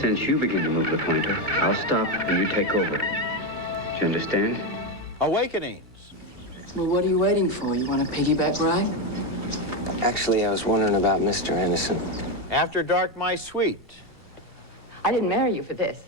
Since you begin to move the pointer, I'll stop and you take over. Do you understand? Awakenings. Well, what are you waiting for? You want a piggyback ride? Actually, I was wondering about Mr. Anderson. After Dark, My Sweet. I didn't marry you for this.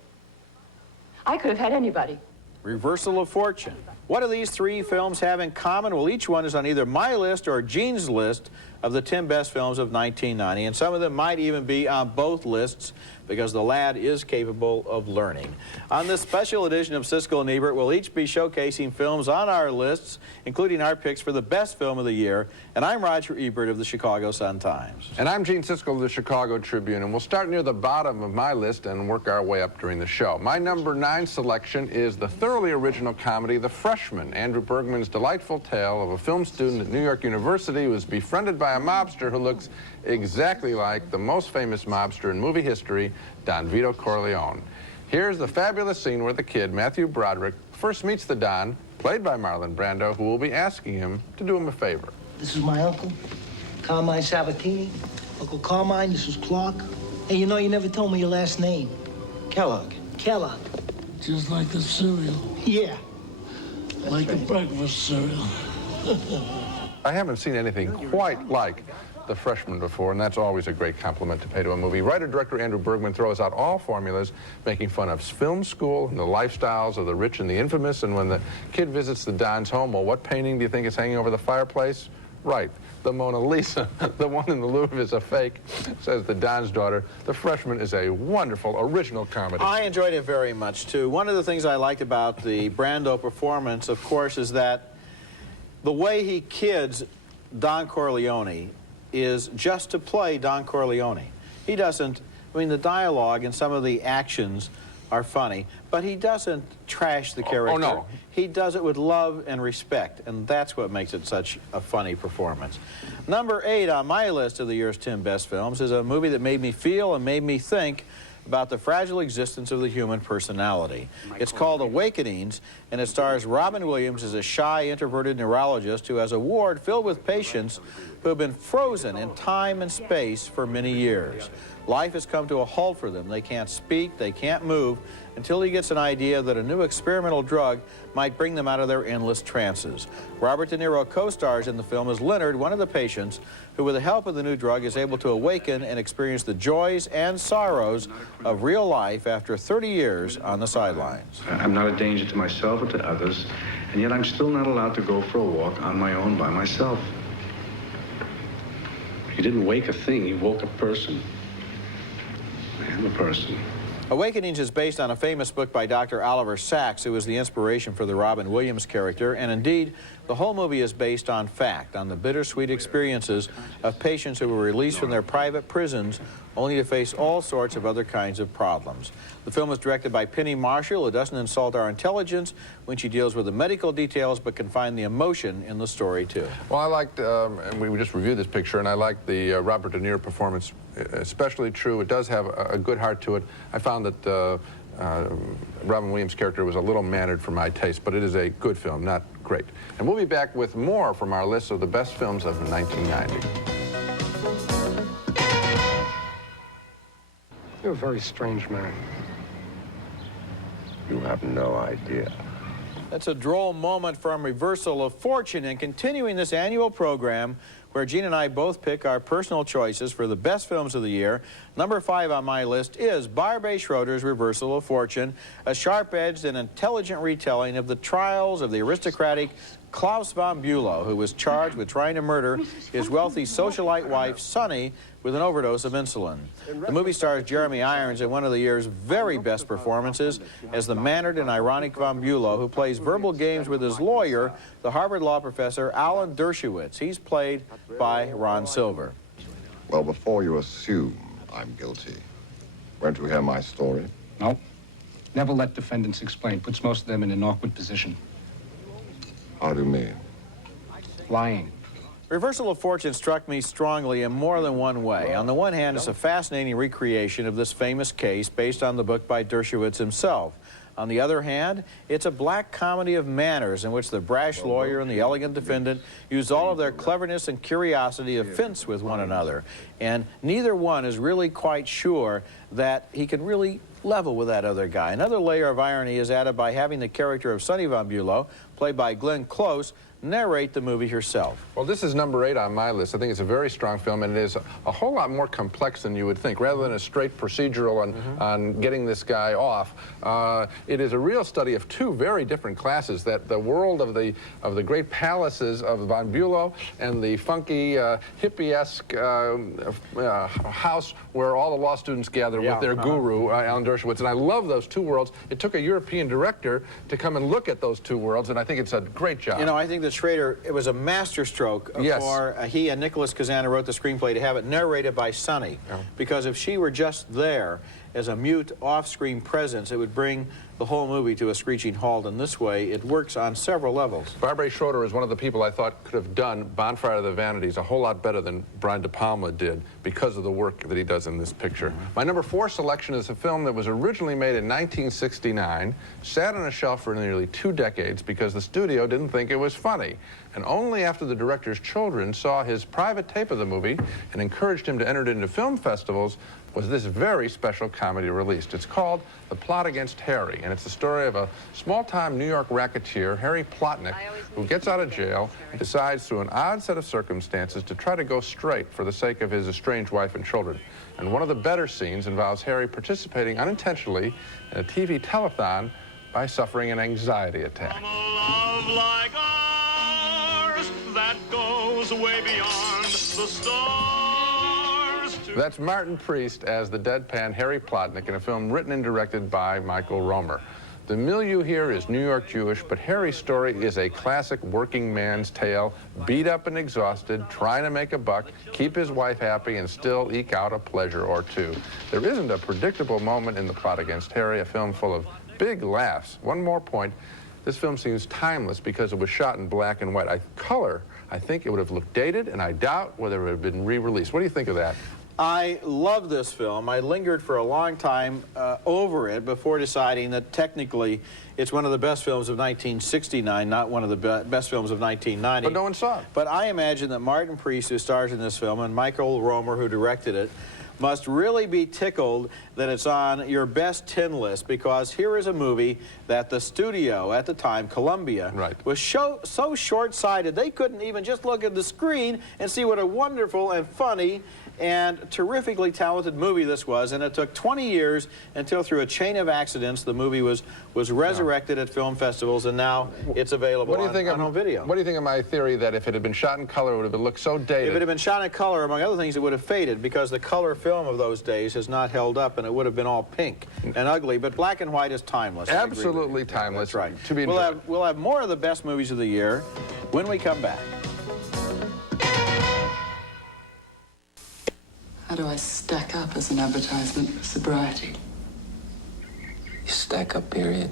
I could have had anybody. Reversal of Fortune. What do these three films have in common? Well, each one is on either my list or Gene's list of the 10 best films of 1990, and some of them might even be on both lists because the lad is capable of learning. On this special edition of Siskel and Ebert, we'll each be showcasing films on our lists, including our picks for the best film of the year, and I'm Roger Ebert of the Chicago Sun-Times. And I'm Gene Siskel of the Chicago Tribune, and we'll start near the bottom of my list and work our way up during the show. My number 9 selection is the thoroughly original comedy, The Freshman, Andrew Bergman's delightful tale of a film student at New York University who is befriended by a mobster who looks exactly like the most famous mobster in movie history, Don Vito Corleone. Here's the fabulous scene where the kid, Matthew Broderick, first meets the Don, played by Marlon Brando, who will be asking him to do him a favor. This is my uncle, Carmine Sabatini. Uncle Carmine, this is Clark. Hey, you know, you never told me your last name. Kellogg. Kellogg. Just like the cereal. Yeah. Like the breakfast cereal. I haven't seen anything quite like The Freshman before, and that's always a great compliment to pay to a movie. Writer-director Andrew Bergman throws out all formulas, making fun of film school and the lifestyles of the rich and the infamous, and when the kid visits the Don's home, well, what painting do you think is hanging over the fireplace? Right, the Mona Lisa. The one in the Louvre is a fake, says the Don's daughter. The Freshman is a wonderful, original comedy. I enjoyed it very much, too. One of the things I liked about the Brando performance, of course, is that the way he kids Don Corleone is just to play Don Corleone. He doesn't, I mean, the dialogue and some of the actions are funny, but he doesn't trash the character. Oh, no. He does it with love and respect, and that's what makes it such a funny performance. Number 8 on my list of the year's 10 best films is a movie that made me feel and made me think about the fragile existence of the human personality. It's called Awakenings, and it stars Robin Williams as a shy, introverted neurologist who has a ward filled with patients who have been frozen in time and space for many years. Life has come to a halt for them. They can't speak, they can't move, until he gets an idea that a new experimental drug might bring them out of their endless trances. Robert De Niro co-stars in the film as Leonard, one of the patients, who with the help of the new drug is able to awaken and experience the joys and sorrows of real life after 30 years on the sidelines. I'm not a danger to myself or to others, and yet I'm still not allowed to go for a walk on my own by myself. You didn't wake a thing, you woke a person. I am a person. Awakenings is based on a famous book by Dr. Oliver Sacks, who was the inspiration for the Robin Williams character, and indeed, the whole movie is based on fact, on the bittersweet experiences of patients who were released from their private prisons only to face all sorts of other kinds of problems. The film is directed by Penny Marshall, who doesn't insult our intelligence when she deals with the medical details, but can find the emotion in the story, too. Well, I liked, and we just reviewed this picture, and I liked the Robert De Niro performance, especially true. It does have a good heart to it. I found that Robin Williams' character was a little mannered for my taste, but it is a good film, not great. And we'll be back with more from our list of the best films of 1990. You're a very strange man. You have no idea. That's a droll moment from Reversal of Fortune, and continuing this annual program where Gene and I both pick our personal choices for the best films of the year. Number 5 on my list is Barbet Schroeder's Reversal of Fortune, a sharp-edged and intelligent retelling of the trials of the aristocratic Klaus von Bülow, who was charged with trying to murder his wealthy socialite wife, Sonny, with an overdose of insulin. The movie stars Jeremy Irons in one of the year's very best performances as the mannered and ironic Von Bülow, who plays verbal games with his lawyer, the Harvard law professor Alan Dershowitz. He's played by Ron Silver. Well, before you assume I'm guilty, weren't you hear my story? No. Never let defendants explain. Puts most of them in an awkward position. How do you mean? Lying. Reversal of Fortune struck me strongly in more than one way. On the one hand, it's a fascinating recreation of this famous case based on the book by Dershowitz himself. On the other hand, it's a black comedy of manners in which the brash lawyer and the elegant defendant use all of their cleverness and curiosity to fence with one another. And neither one is really quite sure that he can really level with that other guy. Another layer of irony is added by having the character of Sonny Von Bülow, played by Glenn Close, narrate the movie herself. Well, this is number 8 on my list. I think it's a very strong film, and it is a whole lot more complex than you would think. Rather than a straight procedural on getting this guy off, it is a real study of two very different classes, that the world of the great palaces of Von Bülow and the funky, hippie-esque house where all the law students gather with their guru, Alan Dershowitz. And I love those two worlds. It took a European director to come and look at those two worlds, and I think it's a great job. You know, I think that Schrader, it was a masterstroke for he and Nicholas Kazana wrote the screenplay to have it narrated by Sonny. Because if she were just there as a mute off-screen presence, it would bring the whole movie to a screeching halt. And this way, it works on several levels. Barbara Schroeder is one of the people I thought could have done Bonfire of the Vanities a whole lot better than Brian De Palma did because of the work that he does in this picture. My number 4 selection is a film that was originally made in 1969, sat on a shelf for nearly 2 decades because the studio didn't think it was funny. And only after the director's children saw his private tape of the movie and encouraged him to enter it into film festivals was this very special comedy released. It's called The Plot Against Harry, and it's the story of a small-time New York racketeer, Harry Plotnick, who gets out of jail and decides through an odd set of circumstances to try to go straight for the sake of his estranged wife and children. And one of the better scenes involves Harry participating unintentionally in a TV telethon by suffering an anxiety attack. Love like ours that goes way beyond the stars. That's Martin Priest as the deadpan Harry Plotnick in a film written and directed by Michael Romer. The milieu here is New York Jewish, but Harry's story is a classic working man's tale, beat up and exhausted, trying to make a buck, keep his wife happy, and still eke out a pleasure or two. There isn't a predictable moment in The Plot Against Harry, a film full of big laughs. One more point. This film seems timeless because it was shot in black and white. Color, I think it would have looked dated, and I doubt whether it would have been re-released. What do you think of that? I love this film. I lingered for a long time over it before deciding that technically it's one of the best films of 1969, not one of the best films of 1990. But no one saw it. But I imagine that Martin Priest, who stars in this film, and Michael Romer, who directed it, must really be tickled that it's on your best 10 list, because here is a movie that the studio at the time, Columbia, was so short-sighted they couldn't even just look at the screen and see what a wonderful and funny and terrifically talented movie this was. And it took 20 years until, through a chain of accidents, the movie was resurrected at film festivals, and now it's available on home video. What do you think of my theory that if it had been shot in color, it would have looked so dated? If it had been shot in color, among other things, it would have faded, because the color film of those days has not held up, and it would have been all pink and ugly. But black and white is timeless. Absolutely timeless. That's right. To be enjoyed. We'll have more of the best movies of the year when we come back. How do I stack up as an advertisement for sobriety? You stack up, period.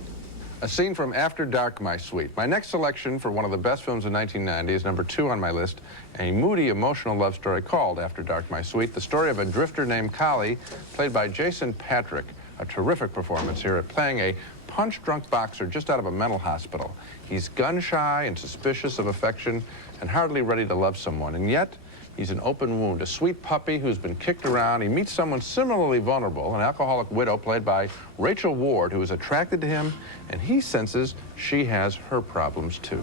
A scene from After Dark, My Sweet. My next selection for one of the best films of 1990 is number 2 on my list, a moody, emotional love story called After Dark, My Sweet, the story of a drifter named Collie, played by Jason Patrick. A terrific performance here at playing a punch-drunk boxer just out of a mental hospital. He's gun-shy and suspicious of affection and hardly ready to love someone, and yet he's an open wound, a sweet puppy who's been kicked around. He meets someone similarly vulnerable, an alcoholic widow played by Rachel Ward, who is attracted to him, and he senses she has her problems too.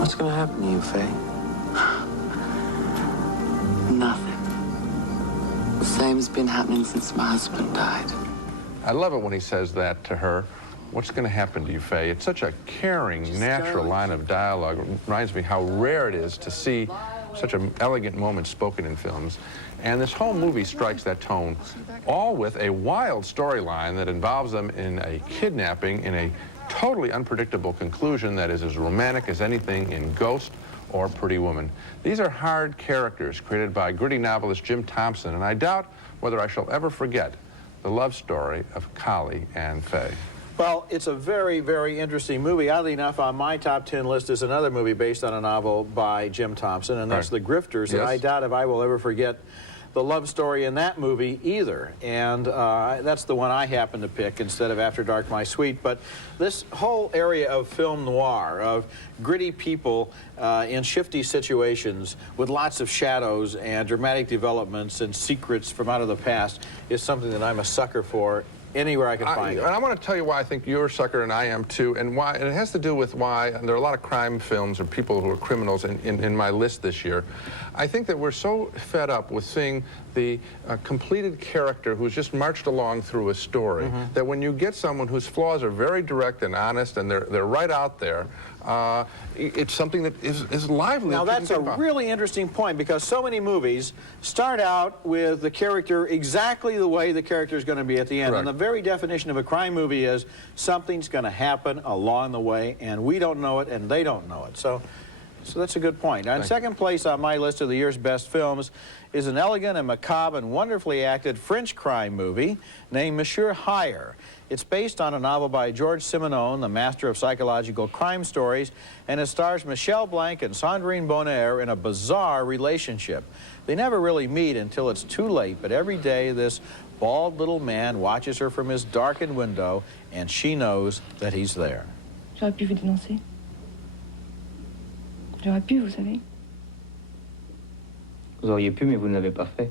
What's going to happen to you, Faye? Nothing. The same has been happening since my husband died. I love it when he says that to her. What's going to happen to you, Faye? It's such a caring, natural line of dialogue. It reminds me how rare it is to see such an elegant moment spoken in films. And this whole movie strikes that tone, all with a wild storyline that involves them in a kidnapping in a totally unpredictable conclusion that is as romantic as anything in Ghost or Pretty Woman. These are hard characters created by gritty novelist Jim Thompson, and I doubt whether I shall ever forget the love story of Collie and Fay. Well, it's a very, very interesting movie. Oddly enough, on my top 10 list is another movie based on a novel by Jim Thompson, and that's The Grifters, and I doubt if I will ever forget the love story in that movie either. And that's the one I happen to pick instead of After Dark, My Sweet. But this whole area of film noir, of gritty people in shifty situations with lots of shadows and dramatic developments and secrets from out of the past, is something that I'm a sucker for anywhere I can find it. And I want to tell you why I think you're a sucker and I am too, and why, and it has to do with why, and there are a lot of crime films or people who are criminals in my list this year. I think that we're so fed up with seeing the completed character who's just marched along through a story that when you get someone whose flaws are very direct and honest and they're right out there, it's something that is lively. Now that's a really interesting point, because so many movies start out with the character exactly the way the character is going to be at the end. And the very definition of a crime movie is something's going to happen along the way and we don't know it and they don't know it. So that's a good point. In second place on my list of the year's best films is an elegant and macabre and wonderfully acted French crime movie named Monsieur Hire. It's based on a novel by Georges Simenon, the master of psychological crime stories, and it stars Michel Blanc and Sandrine Bonnaire in a bizarre relationship. They never really meet until it's too late, but every day this bald little man watches her from his darkened window, and she knows that he's there. J'aurais pu vous dénoncer. J'aurais pu, vous savez. Vous auriez pu, mais vous ne l'avez pas fait.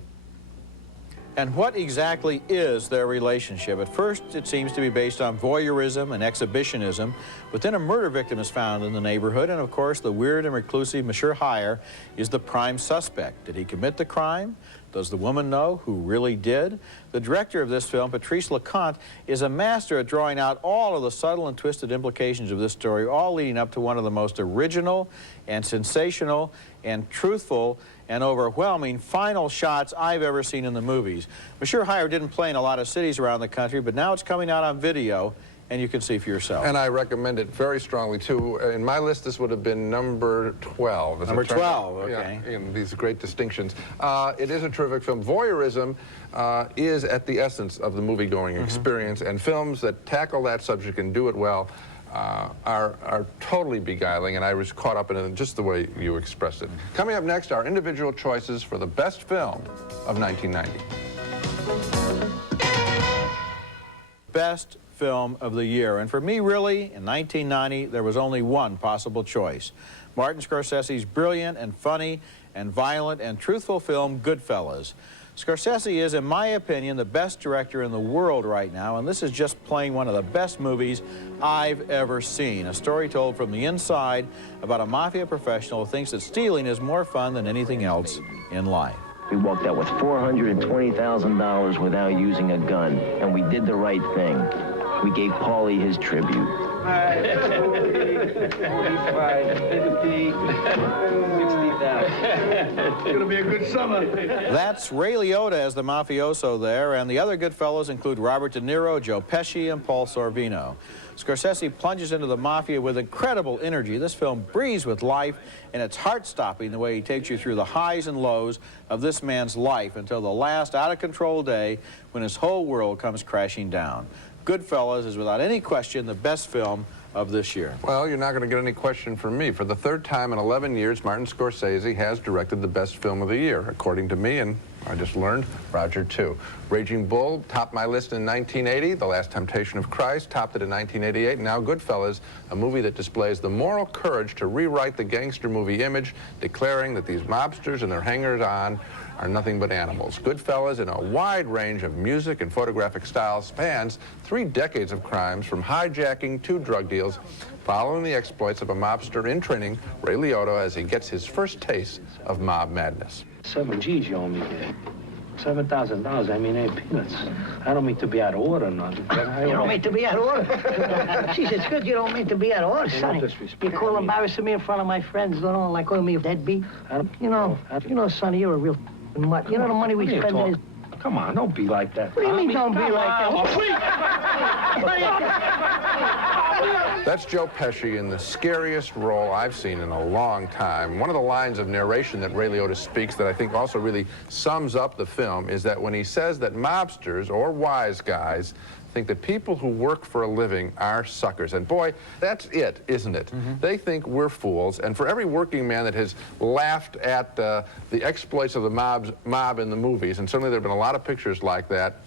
And what exactly is their relationship? At first, it seems to be based on voyeurism and exhibitionism, but then a murder victim is found in the neighborhood, and of course, the weird and reclusive Monsieur Hire is the prime suspect. Did he commit the crime? Does the woman know who really did? The director of this film, Patrice Leconte, is a master at drawing out all of the subtle and twisted implications of this story, all leading up to one of the most original and sensational and truthful and overwhelming final shots I've ever seen in the movies. Monsieur Hire didn't play in a lot of cities around the country, but now it's coming out on video, and you can see for yourself. And I recommend it very strongly, too. In my list, this would have been number 12. Number 12, okay. Yeah, in these great distinctions. It is a terrific film. Voyeurism is at the essence of the movie-going experience, and films that tackle that subject and do it well are totally beguiling, and I was caught up in it just the way you expressed it. Coming up next, our individual choices for the best film of 1990. Best film of the year. And for me, really, in 1990, there was only one possible choice. Martin Scorsese's brilliant and funny and violent and truthful film, Goodfellas. Scorsese is, in my opinion, the best director in the world right now, and this is just playing one of the best movies I've ever seen. A story told from the inside about a mafia professional who thinks that stealing is more fun than anything else in life. We walked out with $420,000 without using a gun, and we did the right thing. We gave Paulie his tribute. 45, 50, 60,000. It's gonna be a good summer. That's Ray Liotta as the mafioso there, and the other good fellows include Robert De Niro, Joe Pesci, and Paul Sorvino. Scorsese plunges into the mafia with incredible energy. This film breathes with life, and it's heart-stopping the way he takes you through the highs and lows of this man's life until the last out-of-control day when his whole world comes crashing down. Goodfellas is without any question the best film of this year. Well, you're not going to get any question from me. For the third time in 11 years, Martin Scorsese has directed the best film of the year, according to me, and I just learned, Roger, too. Raging Bull topped my list in 1980. The Last Temptation of Christ topped it in 1988. And now Goodfellas, a movie that displays the moral courage to rewrite the gangster movie image, declaring that these mobsters and their hangers-on are nothing but animals. Goodfellas, in a wide range of music and photographic styles, spans 3 decades of crimes from hijacking to drug deals, following the exploits of a mobster in training, Ray Liotta, as he gets his first taste of mob madness. 7 G's you owe me, $7,000, I mean, ain't peanuts. I don't mean to be out of order or nothing, but I... You don't mean to be out of order? Jeez, it's good you don't mean to be out of order, Sonny. You call embarrassing me in front of my friends, you know, like calling me a deadbeat. You know, Sonny, you're a real mutt. You know the money we spend is... Come on, don't be like that. What do you mean don't be like that? That's Joe Pesci in the scariest role I've seen in a long time. One of the lines of narration that Ray Liotta speaks that I think also really sums up the film is that when he says that mobsters or wise guys think that people who work for a living are suckers. And boy, that's it, isn't it? They think we're fools, and for every working man that has laughed at the exploits of the mob in the movies, and certainly there have been a lot of pictures like that,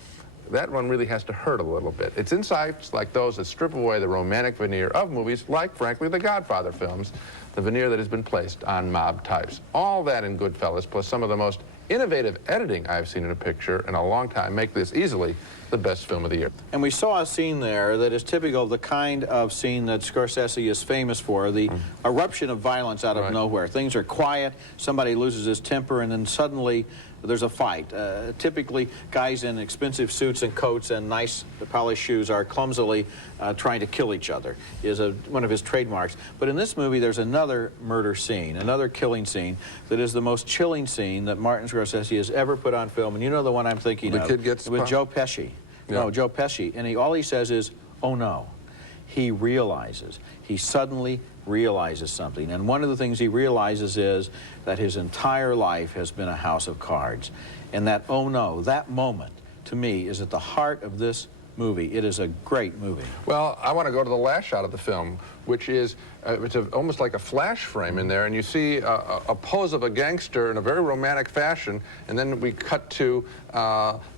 that one really has to hurt a little bit. It's insights like those that strip away the romantic veneer of movies like, frankly, the Godfather films, the veneer that has been placed on mob types. All that in Goodfellas, plus some of the most innovative editing I've seen in a picture in a long time, make this easily the best film of the year. And we saw a scene there that is typical of the kind of scene that Scorsese is famous for, the eruption of violence out of nowhere. Things are quiet, somebody loses his temper, and then suddenly there's a fight. Typically, guys in expensive suits and coats and nice polished shoes are clumsily trying to kill each other, is one of his trademarks. But in this movie, there's another murder scene, another killing scene, that is the most chilling scene that Martin Scorsese has ever put on film. And you know the one I'm thinking of. The kid gets with Joe Pesci. Yeah. No, Joe Pesci. And all he says is, oh no. He realizes. He suddenly realizes something. And one of the things he realizes is that his entire life has been a house of cards. And that, oh no, that moment, to me, is at the heart of this movie. It is a great movie. Well, I want to go to the last shot of the film, which is almost like a flash frame in there, and you see a pose of a gangster in a very romantic fashion, and then we cut to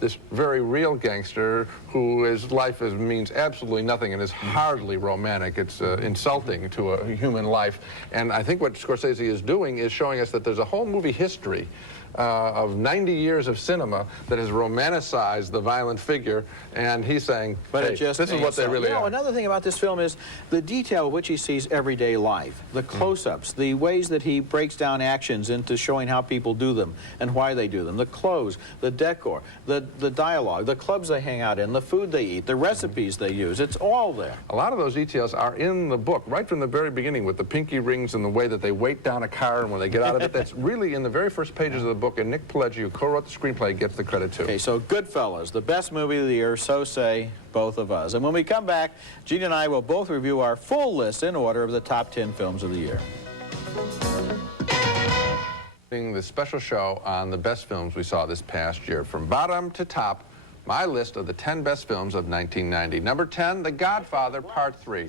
this very real gangster whose life means absolutely nothing and is hardly romantic. It's insulting to a human life. And I think what Scorsese is doing is showing us that there's a whole movie history of 90 years of cinema that has romanticized the violent figure, and he's saying, but hey, this is what they really are. Another thing about this film is the detail of which he sees everyday life, the close-ups, the ways that he breaks down actions into showing how people do them and why they do them, the clothes, the decor, the dialogue, the clubs they hang out in, the food they eat, the recipes they use. It's all there. A lot of those details are in the book, right from the very beginning, with the pinky rings and the way that they weight down a car and when they get out of it. That's really in the very first pages of the book, and Nick Pileggi, who co-wrote the screenplay, gets the credit too. Okay, so Goodfellas, the best movie of the year, so say both of us. And when we come back, Gene and I will both review our full list in order of the top 10 films of the year. The special show on the best films we saw this past year. From bottom to top, my list of the 10 best films of 1990. Number 10, The Godfather Part 3.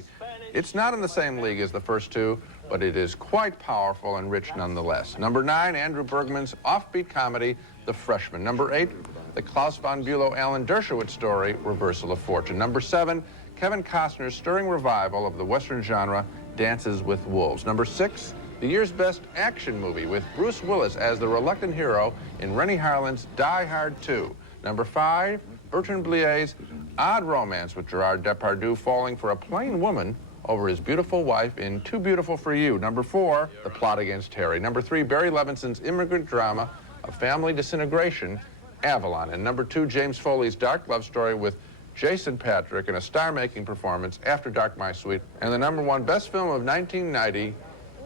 It's not in the same league as the first two, but it is quite powerful and rich nonetheless. Number 9, Andrew Bergman's offbeat comedy, The Freshman. Number 8, the Klaus von Bülow-Alan Dershowitz story, Reversal of Fortune. Number 7, Kevin Costner's stirring revival of the Western genre, Dances with Wolves. Number 6, the year's best action movie with Bruce Willis as the reluctant hero in Rennie Harlin's Die Hard 2. Number 5, Bertrand Blier's odd romance with Gerard Depardieu falling for a plain woman over his beautiful wife in Too Beautiful for You. Number 4, The Plot Against Harry. Number 3, Barry Levinson's immigrant drama of family disintegration, Avalon. And number 2, James Foley's dark love story with Jason Patrick in a star-making performance, After Dark, My Sweet. And the number 1 best film of 1990,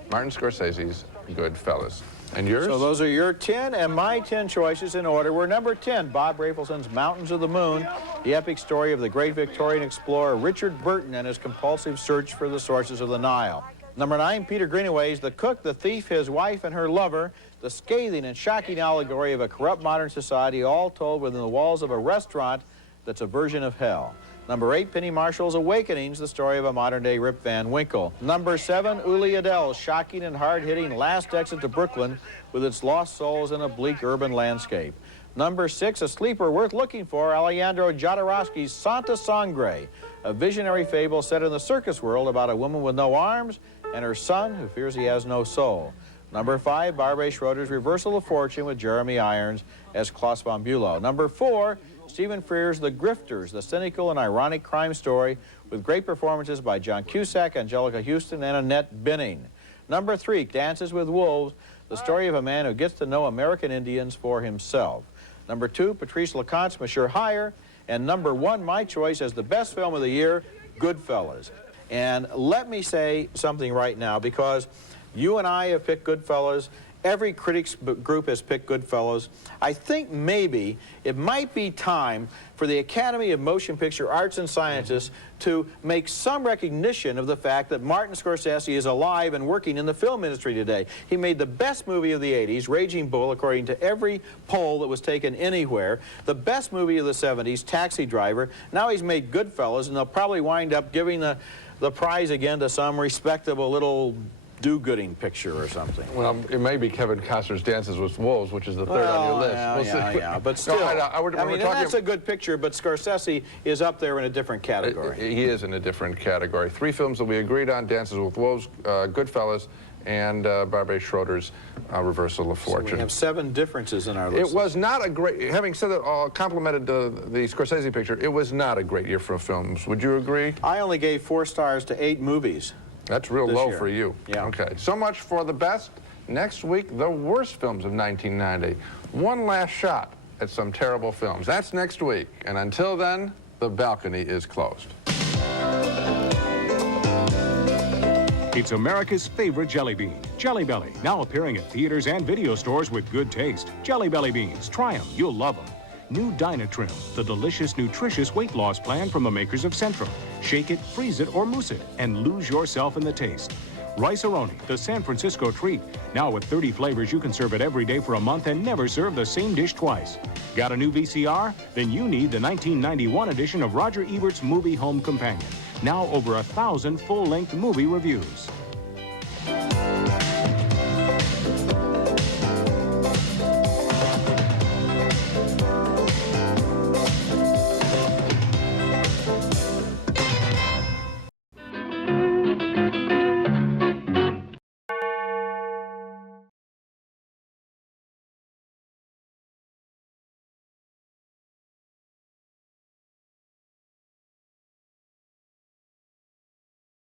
Martin Scorsese's Goodfellas. And yours? So those are your 10 and my 10 choices in order. We're number 10, Bob Rafelson's Mountains of the Moon, the epic story of the great Victorian explorer Richard Burton and his compulsive search for the sources of the Nile. Number 9, Peter Greenaway's The Cook, the Thief, His Wife, and Her Lover, the scathing and shocking allegory of a corrupt modern society, all told within the walls of a restaurant that's a version of hell. Number 8, Penny Marshall's Awakenings, the story of a modern-day Rip Van Winkle. Number 7, Uli Adell's shocking and hard-hitting Last Exit to Brooklyn with its lost souls in a bleak urban landscape. Number 6, a sleeper worth looking for, Alejandro Jodorowsky's Santa Sangre, a visionary fable set in the circus world about a woman with no arms and her son who fears he has no soul. Number 5, Barbara Schroeder's Reversal of Fortune with Jeremy Irons as Klaus von Bülow. Number 4, Stephen Frear's The Grifters, the cynical and ironic crime story with great performances by John Cusack, Angelica Houston, and Annette Bening. Number 3, Dances with Wolves, the story of a man who gets to know American Indians for himself. Number 2, Patrice Leconte's Monsieur Hire. And number 1, my choice as the best film of the year, Goodfellas. And let me say something right now, because you and I have picked Goodfellas. Every critics group has picked Goodfellas. I think maybe it might be time for the Academy of Motion Picture Arts and Sciences to make some recognition of the fact that Martin Scorsese is alive and working in the film industry today. He made the best movie of the 80s, Raging Bull, according to every poll that was taken anywhere. The best movie of the 70s, Taxi Driver. Now he's made Goodfellas, and they'll probably wind up giving the prize again to some respectable little do-gooding picture or something. Well, it may be Kevin Costner's Dances with Wolves, which is the third on your list. Yeah, but still, I mean, that's a good picture, but Scorsese is up there in a different category. He is in a different category. 3 films that we agreed on: Dances with Wolves, Goodfellas, and Barbet Schroeder's Reversal of Fortune. So we have 7 differences in our list. It was not a great, having said that, all complimented the Scorsese picture, it was not a great year for films. Would you agree? I only gave 4 stars to 8 movies. That's real low year. for you. Yeah. Okay. So much for the best. Next week, the worst films of 1990. One last shot at some terrible films. That's next week. And until then, the balcony is closed. It's America's favorite jelly bean, Jelly Belly, now appearing at theaters and video stores with good taste. Jelly Belly beans. Try them. You'll love them. New Dynatrim, the delicious, nutritious weight loss plan from the makers of Centrum. Shake it, freeze it, or mousse it, and lose yourself in the taste. Rice-A-Roni, the San Francisco treat. Now with 30 flavors, you can serve it every day for a month and never serve the same dish twice. Got a new VCR? Then you need the 1991 edition of Roger Ebert's Movie Home Companion. Now over 1,000 full-length movie reviews.